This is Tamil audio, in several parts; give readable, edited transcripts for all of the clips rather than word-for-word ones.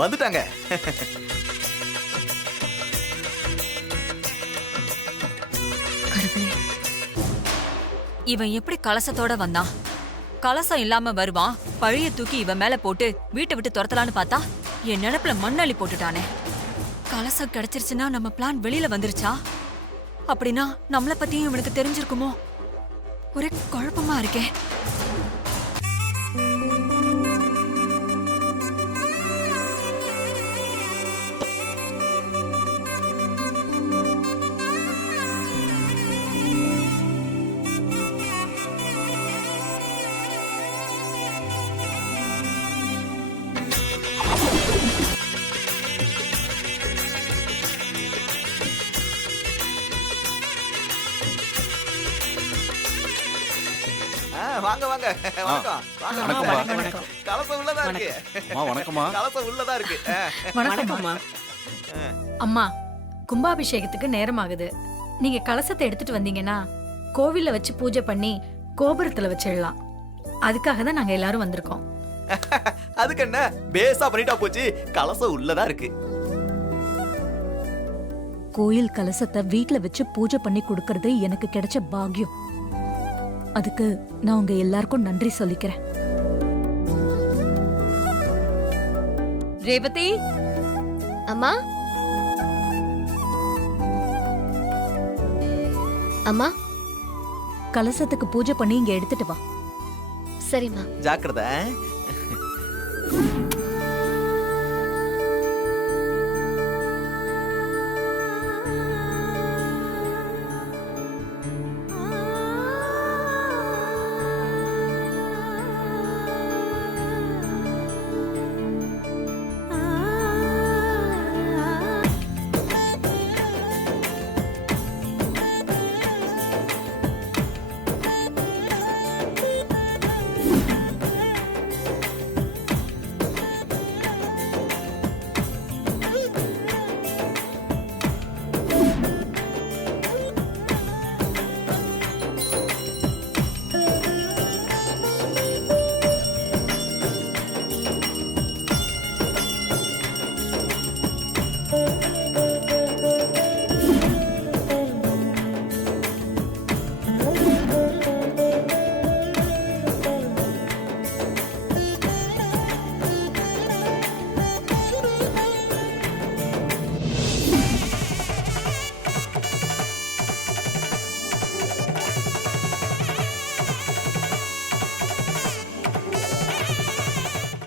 வந்துட்டாங்க. இவன் எப்படி கலசத்தோட வந்தான்? கலசம் இல்லாம வருவான், பழிய தூக்கி இவன் மேல போட்டு வீட்டை விட்டு துரத்தலான்னு பார்த்தா என் நினைப்புல மண்ணள்ளி போட்டுட்டானே. கலசம் கிடைச்சிருச்சுன்னா நம்ம பிளான் வெளியில வந்துருச்சா? அப்படின்னா நம்மள பத்தியும் இவனுக்கு தெரிஞ்சிருக்குமோ? ஒரே குழப்பமா இருக்கே. வாங்க வாங்க. வணக்கம். வாங்க. கலசம் உள்ளதா இருக்கு. அம்மா வணக்கம்மா. கலசம் உள்ளதா இருக்கு. வணக்கம்மா. அம்மா, கும்பாபிஷேகத்துக்கு நேரம் ஆகுது. நீங்க கலசத்தை எடுத்துட்டு வந்தீங்கன்னா கோவில்ல வச்சு பூஜை பண்ணி கோபுரத்துல வச்சிடலாம். அதுக்காக தான் நாங்க எல்லாரும் வந்திருக்கோம். அதுக்கு என்ன பேசா பண்ணிட்டா போச்சு. கலசம் உள்ளதா இருக்கு. கோயில் கலசத்தை வீட்ல வச்சு பூஜை பண்ணி கொடுக்கறது எனக்கு கிடைச்ச பாக்கியம். அதுக்கு நான் உங்க எல்லாருக்கும் நன்றி சொல்லிக்கிறேன். ரேவதி அம்மா, அம்மா, கலசத்துக்கு பூஜை பண்ணி இங்க எடுத்துட்டு வா. சரிம்மா. ஜாக்கிரதை.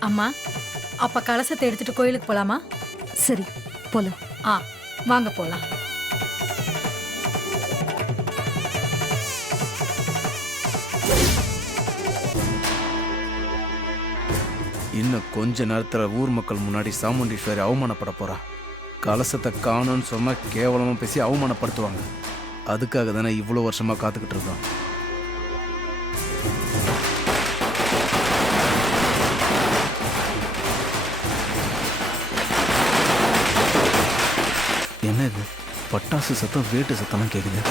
அம்மா, அப்ப கலசத்தை எடுத்துட்டு கோயிலுக்கு போலாமா? சரி, போலாம். வாங்க போலாம். இன்னும் கொஞ்ச நேரத்துல ஊர் மக்கள் முன்னாடி சாமுண்டீஸ்வரி அவமானப்பட போறா. கலசத்தை காணும்னு சொன்னா கேவலமா பேசி அவமானப்படுத்துவாங்க. அதுக்காக தானே இவ்வளவு வருஷமா காத்துக்கிட்டு இருக்கோம். என்ன இது? பட்டாசு சத்தம், வேட்டு சத்தம்லாம் கேக்குது.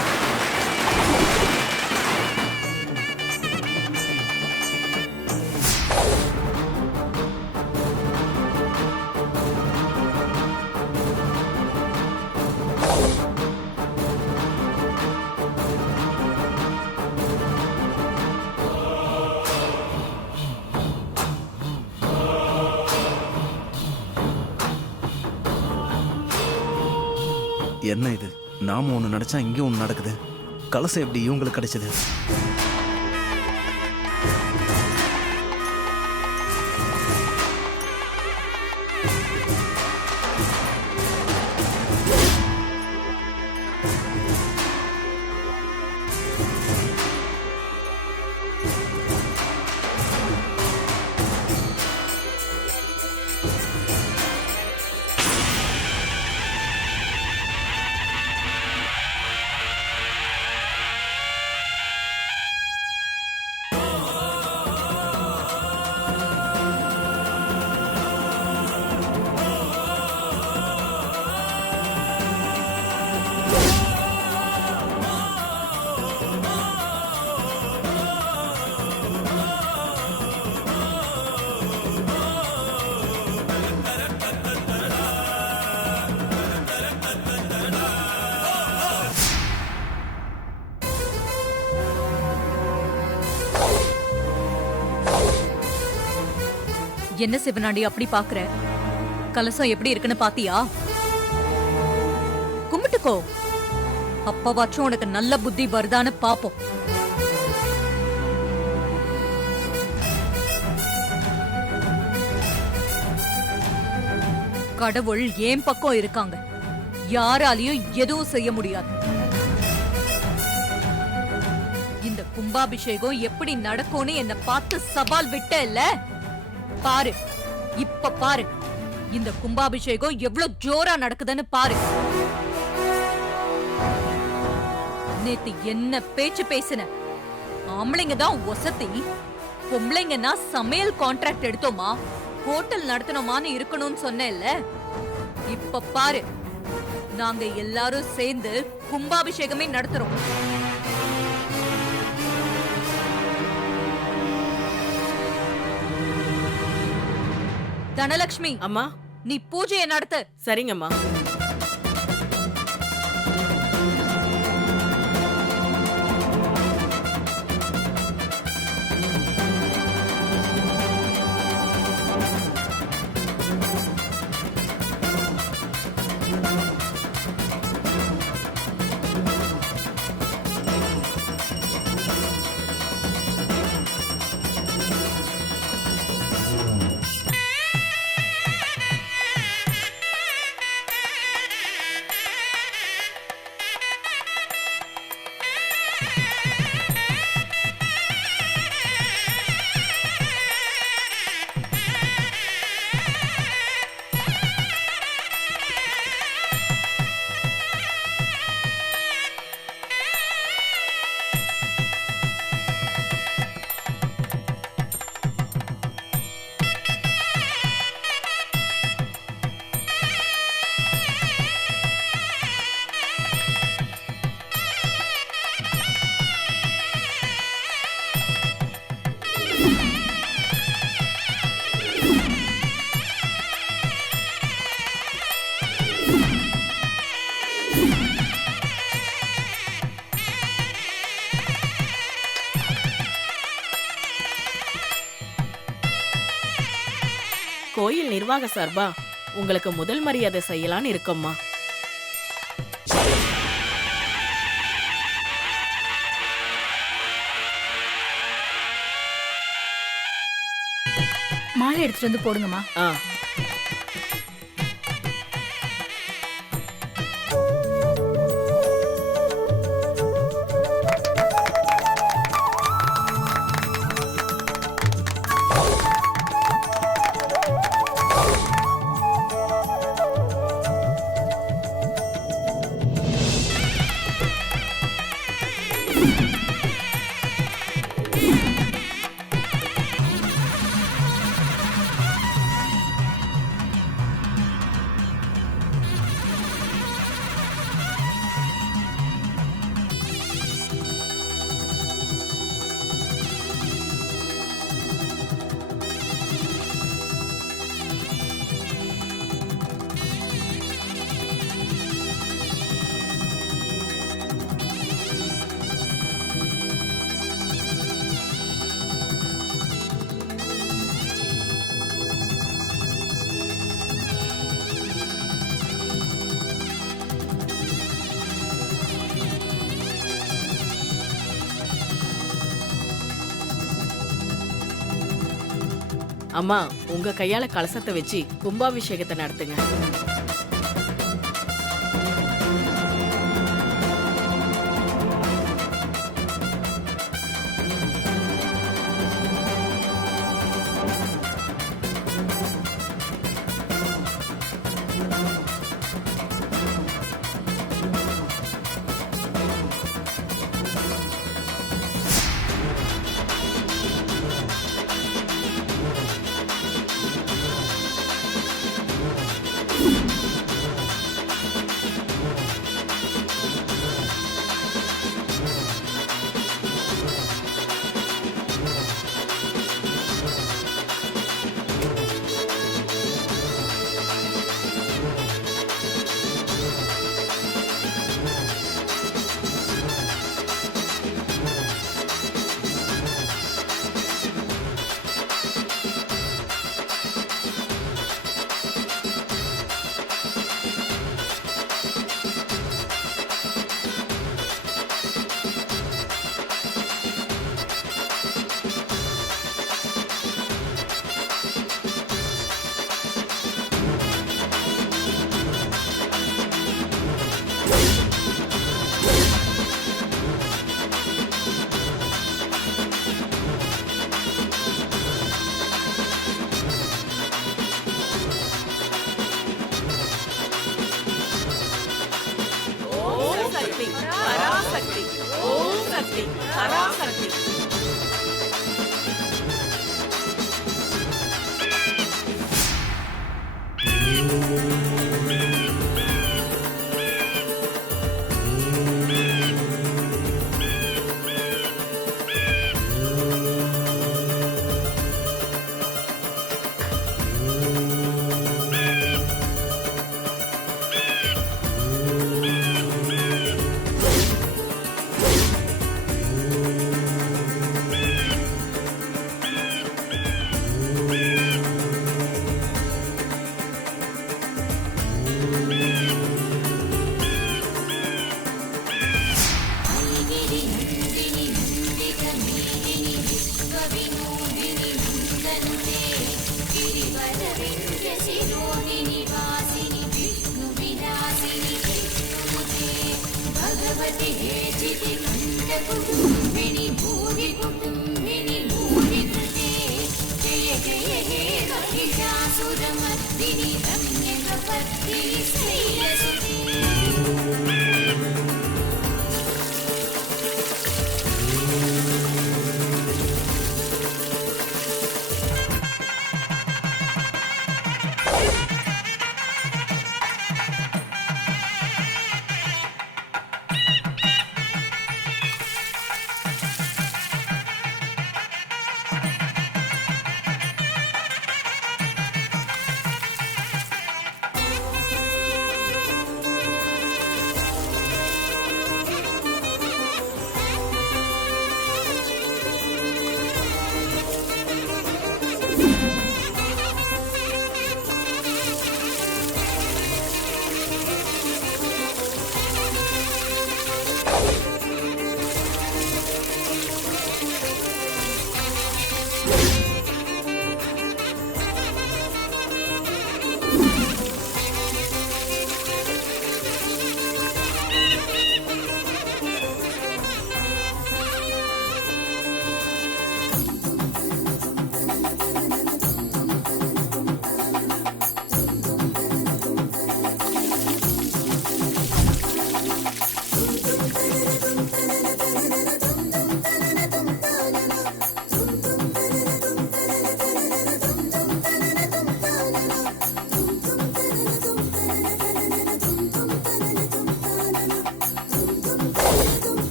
என்ன இது? நாம ஒண்ணு நினைச்சா இங்க ஒண்ணு நடக்குது. கலசம் எப்படி இவங்களுக்கு கிடைச்சது? என்ன சிவனாண்டி அப்படி பாக்குற? கலசம் எப்படி இருக்குன்னு பாத்தியா? கும்பிட்டுக்கோ, அப்பவாச்சும் உனக்கு நல்ல புத்தி வருதான்னு பாப்போம். கடவுள் ஏன் பக்கம் இருக்காங்க, யாராலையும் எதுவும் செய்ய முடியாது. இந்த கும்பாபிஷேகம் எப்படி நடக்கும்னு என்ன பார்த்து சவால் விட்ட இல்ல? பாரு, இப்ப பாரு, இந்த கும்பாபிஷேகம் எவ்வளவு ஜோரா நடக்குதுன்னு பாரு. நேத்து என்ன பேச்சு பேசின? ஆம்பளைங்க தான் ஒசத்தி, பொம்பளைங்கன்னா சமையல் கான்ட்ராக்ட் எடுத்தோமா ஹோட்டல் நடத்தணுமான்னு இருக்கணும்னு சொன்னேன்ல. இப்ப பாரு, நாங்க எல்லாரும் சேர்ந்து கும்பாபிஷேகமே நடத்துறோம். தனலட்சுமி, அம்மா. நீ பூஜையை நடத்து. சரிங்கம்மா. கோயில் நிர்வாக சார்பா உங்களுக்கு முதல் மரியாதை செய்யலான்னு இருக்கோம்மா. மாலை எடுத்துட்டு வந்து போடுங்கம்மா. ஆ. அம்மா, உங்க கையால கலசத்தை வச்சு கும்பாபிஷேகத்தை நடத்துங்க. பராசக்தி பராசக்தி.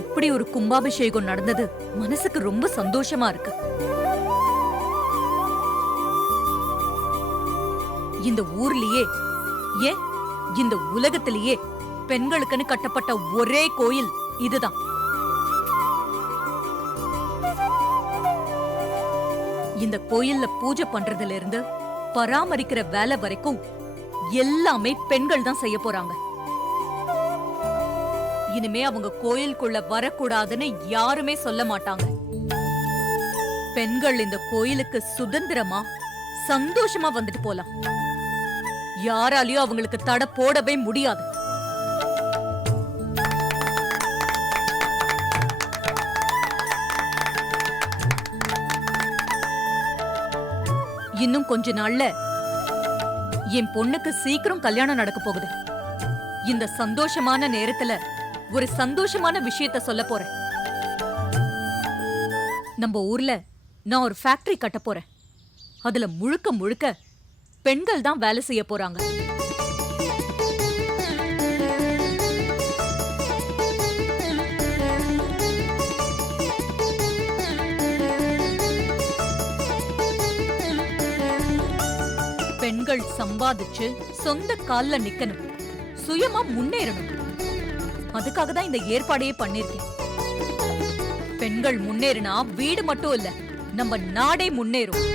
இப்படி ஒரு கும்பாபிஷேகம் நடந்தது மனசுக்கு ரொம்ப சந்தோஷமா இருக்கு. இந்த ஊர்லயே ஏன் இந்த உலகத்திலேயே பெண்களுக்குன்னு கட்டப்பட்ட ஒரே கோயில் இதுதான். இந்த கோயில்ல பூஜை பண்றதுல இருந்து பராமரிக்கிற வேலை வரைக்கும் எல்லாமே பெண்கள் தான் செய்ய போறாங்க. இனிமே அவங்க கோயிலுக்குள்ள வரக்கூடாதுன்னு யாருமே சொல்ல மாட்டாங்க. பெண்கள் இந்த கோயிலுக்கு சுதந்திரமா சந்தோஷமா வந்துட்டு போலாம். யாராலையும் அவங்களுக்கு தடை போடவே முடியாது. இன்னும் கொஞ்ச நாள்ல என் பொண்ணுக்கு சீக்கிரம் கல்யாணம் நடக்க போகுது. இந்த சந்தோஷமான நேரத்துல ஒரு சந்தோஷமான விஷயத்த சொல்ல போறேன். நம்ம ஊர்ல நான் ஒரு ஃபேக்டரி கட்ட போறேன். அதுல முழுக்க முழுக்க பெண்கள் தான் வேலை செய்ய போறாங்க. பெண்கள் சம்பாதிச்சு சொந்த கால்ல நிக்கணும், சுயமா முன்னேறணும். அதுக்காக தான் இந்த ஏற்பாடையே பண்ணிருக்கேன். பெண்கள் முன்னேறினா வீடு மட்டும் இல்ல, நம்ம நாடே முன்னேறும்.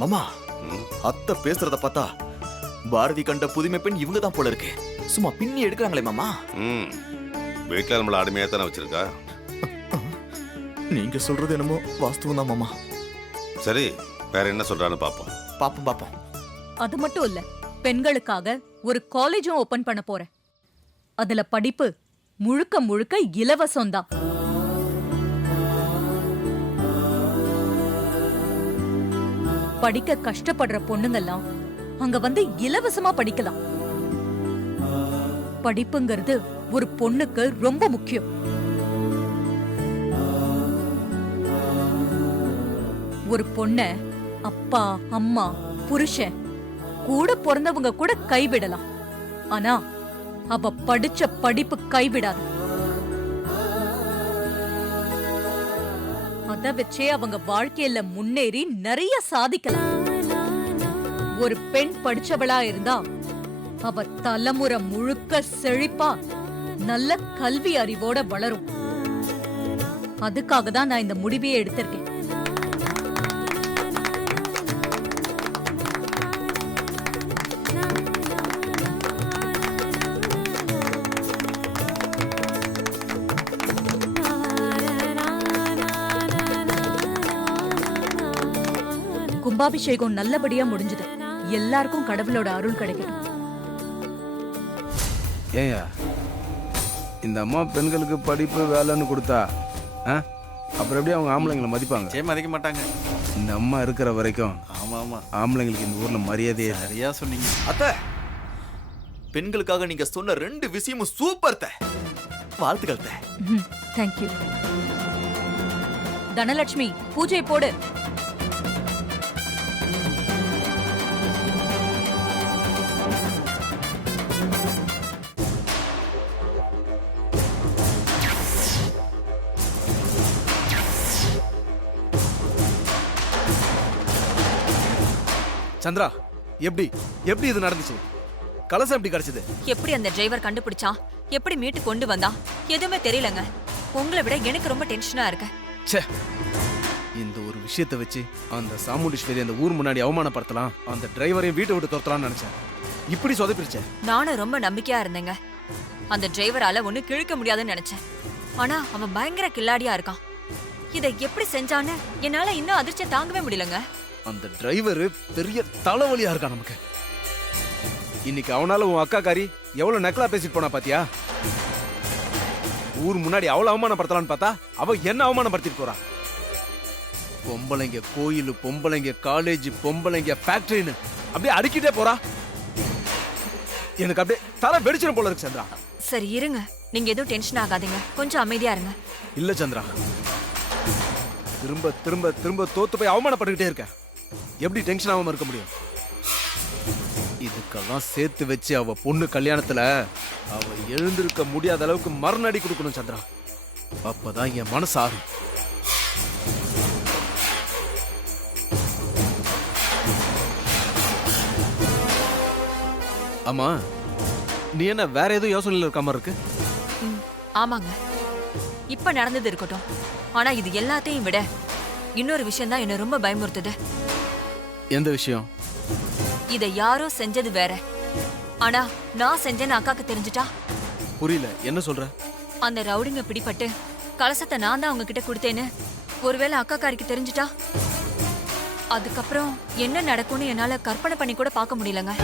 மாமா, அத்தை பேசுறத பார்த்தா பாரதி கண்ட புதுமை பெண் இவங்க தான் போல இருக்கு. சும்மா பின்னி எடுக்கிறாங்களே மாமா. வீட்டுல நம்மள அடிமையா தானே வச்சிருக்கா. நீங்க சொல்றது என்னமோ வாஸ்தவம் தான் மாமா. சரி, வேற என்ன சொல்றான்னு பாப்போம். பாப்போம் பாப்போம். அது மட்டும் இல்ல, பெண்களுக்காக ஒரு காலேஜும் ஓபன் பண்ண போறேன். அதுல படிப்பு முழுக்க முழுக்க இலவசம்தான். படிக்க கஷ்டப்படுற பொண்ணுங்கெல்லாம் அங்க வந்து இலவசமா படிக்கலாம். படிப்புங்கிறது ஒரு பொண்ணுக்கு ரொம்ப முக்கியம். ஒரு பொண்ண அப்பா, அம்மா, புருஷன், கூட பிறந்தவங்க கூட கைவிடலாம். ஆனா அவ படிச்ச படிப்பு கைவிடாது. அத வச்சே அவங்க வாழ்க்கையில முன்னேறி நிறைய சாதிக்கலாம். ஒரு பெண் படிச்சவளா இருந்தா அவ தலைமுறை முழுக்க செழிப்பா நல்ல கல்வி அறிவோட வளரும். அதுக்காக தான் நான் இந்த முடிவையே எடுத்திருக்கேன். கும்பாபிஷேகம் நல்லபடியா முடிஞ்சது. எல்லாருக்கும் கடவுளோட அருள் கிடைக்கட்டும். ஏயா இந்த அம்மா பெண்களுக்கு படிப்பு வேலைன்னு கொடுத்தா அப்புறம் எப்படி அவங்க ஆம்பளைங்களை மதிப்பாங்க? மதிக்க மாட்டாங்க. இந்த அம்மா இருக்கிற வரைக்கும் ஆமா ஆமா, ஆம்பளைங்களுக்கு இந்த ஊர்ல மரியாதையே சரியா சொன்னீங்க அத்தை. பெண்களுக்காக நீங்க சொன்ன 2 விஷயமும் சூப்பர் த. வாழ்த்துக்கள் த. தேங்க்யூ. தனலட்சுமி, பூஜை போடு. சந்திரா, எப்படி எப்படி இது நடந்துச்சு? கலசம் எப்படி கிடைச்சது? எப்படி அந்த டிரைவர் கண்டுபிடிச்சான்? எப்படி மீட்டு கொண்டு வந்தான்? எதுவுமே தெரியலங்க. உங்களை விட எனக்கு ரொம்ப டென்ஷனா இருக்கு. ச்சே, இந்த ஒரு விஷயத்தை வச்சு அந்த சாமுண்டீஸ்வரி அந்த ஊர் முன்னாடி அவமானப்படுத்தலாம், அந்த டிரைவரையும் வீட்டை விட்டு துரத்தலாம்னு நினைச்சேன். இப்படி சொதப்பிடுச்சேன். நானும் ரொம்ப நம்பிக்கையா இருந்தேங்க. அந்த டிரைவரால ஒண்ணு கிழிக்க முடியாதுன்னு நினைச்சேன். ஆனா அவன் பயங்கர கில்லாடியா இருக்கான். இதை எப்படி செஞ்சான்னு என்னால இன்னும் அதிர்ச்சியை தாங்கவே முடியலங்க. அந்த டிரைவர் பெரிய தலைவலியா இருக்கான் நமக்கு. இன்னைக்கு அவனால உன் அக்கா காரி எவ்வளவு நக்கலா பேசிட்டு போனா பாத்தியா? ஊர் முன்னாடி அவ்வளவு அவமானப்படுத்தலான்னு பார்த்தா அவ என்ன அவமானப்படுத்திட்டு போறா? பொம்பளைங்க கோயில், பொம்பளைங்க காலேஜ், பொம்பளைங்க ஃபேக்டரின்னு அப்படியே அடிக்கிட்டே போறா. எனக்கு அப்படியே தலை வெடிச்சிடும் போல இருக்கு சந்திரா. சரி இருங்க, நீங்க எதுவும் டென்ஷன் ஆகாதீங்க, கொஞ்சம் அமைதியா இருங்க. இல்ல சந்திரா, திரும்ப திரும்ப திரும்ப தோத்து போய் அவமானப்பட்டுக்கிட்டே இருக்க. எப்படி டென்ஷன் ஆகாம இருக்க முடியும்? இதுக்கெல்லாம் சேர்த்து வச்சு அவ பொண்ணு கல்யாணத்துல அவ எழுந்திருக்க முடியாத அளவுக்கு மரணடி கொடுக்கணும் சந்திரா. அப்பதான் என் மனசு ஆறும். ஆமா, நீ என்ன வேற எதுவும் யோசனையில் இருக்க மாதிரி இருக்கு? ஆமாங்க, இப்ப நடந்தது இருக்கட்டும். ஆனா இது எல்லாத்தையும் விட இன்னொரு விஷயம் தான் என்ன ரொம்ப பயமுறுத்துது. எந்த விஷயம்? இதை யாரோ செஞ்சது வேற, ஆனா நான் செஞ்சேன்னு அக்காக்கு தெரிஞ்சுட்டா? புரியல, என்ன சொல்ற? அந்த ரவுடிங்க பிடிபட்டு கலசத்தை நான் தான் அவங்க கிட்ட கொடுத்தேன்னு ஒருவேளை அக்காக்காரிக்கு தெரிஞ்சுட்டா? அதுக்கப்புறம் என்ன நடக்கும்னு என்னால கற்பனை பண்ணி கூட பார்க்க முடியலங்க.